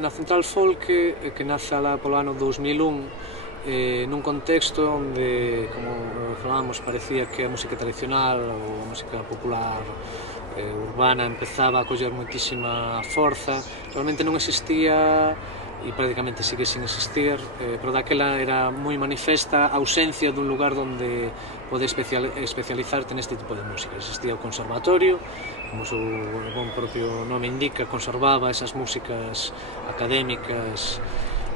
Na Central Folk, que nace alá polo ano 2001, nun contexto onde, como falábamos, parecía que a música tradicional ou a música popular urbana empezaba a coller moitísima forza. Realmente non existía, e prácticamente sigue sin existir, pero daquela era moi manifesta a ausencia dun lugar onde poder especializarte neste tipo de música. Existía o conservatorio, como o seu propio nome indica, conservaba esas músicas académicas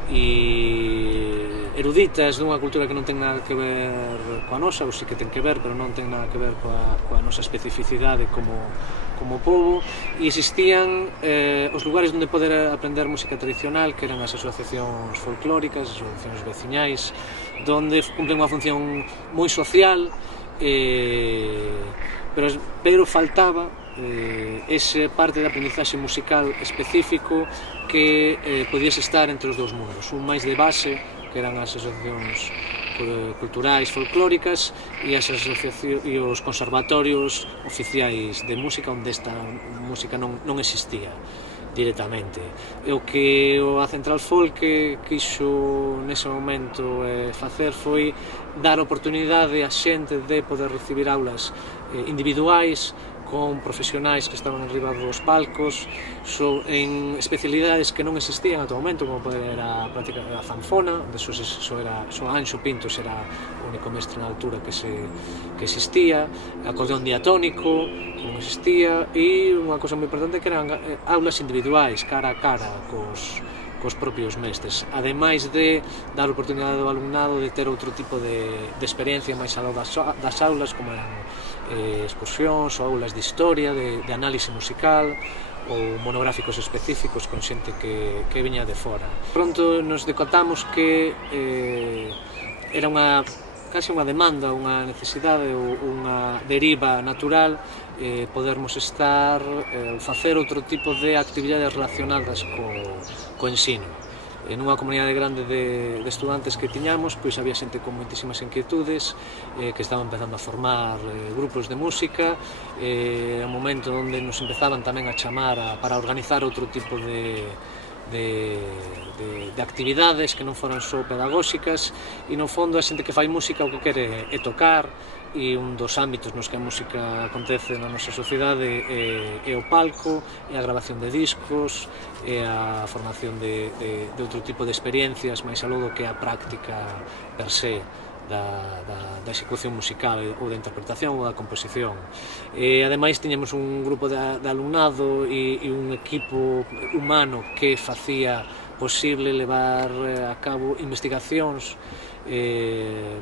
e eruditas dunha cultura que non ten nada que ver coa nosa, ou si que ten que ver, pero non ten nada que ver coa nosa especificidade como pobo, e existían os lugares onde poder aprender música tradicional, que eran as asociacións folclóricas, as asociacións veciñais, donde cumplen unha función moi social, pero faltaba ese parte de aprendizaxe musical específico que podiese estar entre os dous mundos, un máis de base, que eran as asociacións culturais folclóricas, e os conservatorios oficiais de música, onde esta música non existía directamente. E o que a Central Folk quixo nese momento facer foi dar oportunidade a xente de poder recibir aulas individuais con profesionais que estaban arriba dos palcos en especialidades que non existían ata o momento, como era a zanfona, só Anxo Pintos era o único mestre na altura que existía, acordeón diatónico, que non existía, e unha cosa moi importante que eran aulas individuais, cara a cara, cos propios mestres, ademais de dar oportunidade ao alumnado de ter outro tipo de experiencia máis aló das aulas, como eran excursións ou aulas de historia, de análise musical ou monográficos específicos con xente que viña de fora. Pronto nos decotamos que era case unha demanda, unha necesidade ou unha deriva natural podermos facer outro tipo de actividades relacionadas co ensino. Nunha comunidade grande de estudantes que tiñamos, pois había xente con moitísimas inquietudes, que estaban empezando a formar grupos de música, un momento onde nos empezaban tamén a chamar para organizar outro tipo de actividades que non foran só pedagóxicas, e no fondo a xente que fai música o que quere é tocar, e un dos ámbitos nos que a música acontece na nosa sociedade é o palco, é a grabación de discos, é a formación de outro tipo de experiencias máis aló do que a práctica per se da execución musical ou da interpretación ou da composición. Ademais, tiñamos un grupo de alumnado e un equipo humano que facía posible levar a cabo investigacións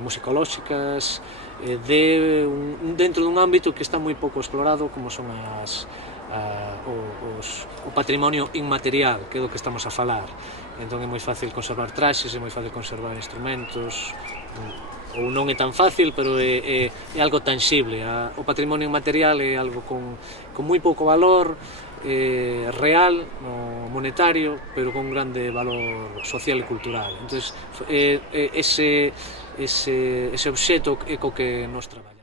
musicolóxicas dentro dun ámbito que está moi pouco explorado, como son o patrimonio inmaterial, que é do que estamos a falar. Entón é moi fácil conservar traxes, é moi fácil conservar instrumentos, ou non é tan fácil, pero é algo tangible. O patrimonio inmaterial é algo con moi pouco valor real, monetario, pero con grande valor social e cultural. Entón, ese obxecto é co que nos traballamos.